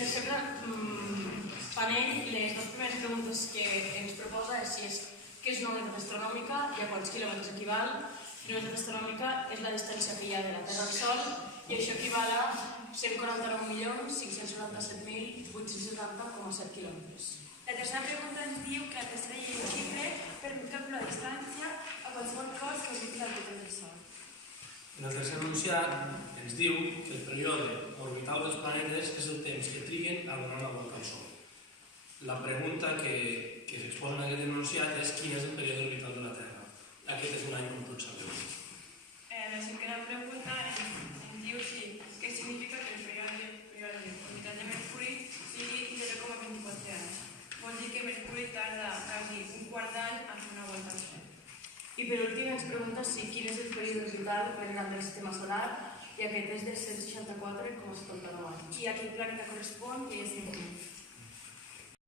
En el segle panell, les dues primeres preguntes que ens proposa és què és una unitat astronòmica i a quants quilòmetres equival. Una unitat astronòmica és la distància que hi ha de la Terra al Sol i això equival a 149.577.870,7 quilòmetres. La tercera pregunta ens diu que la tercera llei de Kepler permet calcular la distància a qualsevol cos que orbiti l'òrbita del Sol. En el tercer enunciat ens diu que el període orbital dels planetes és el temps que triguen a donar la volta al Sol. La pregunta que s'exposa en aquest enunciat és quin és el període orbital de la Terra. Aquest és un any com tots sabeu. La cinquena pregunta ens diu què significa que el període orbital de Mercuri sigui 0,24 anys. Vol dir que Mercuri tarda quasi un quart d'any a fer una volta al Sol. I per últim ens pregunta quin és el període orbital més gran del sistema solar i aquest és de 164,79 anys. I a quin planeta correspon i és Neptú.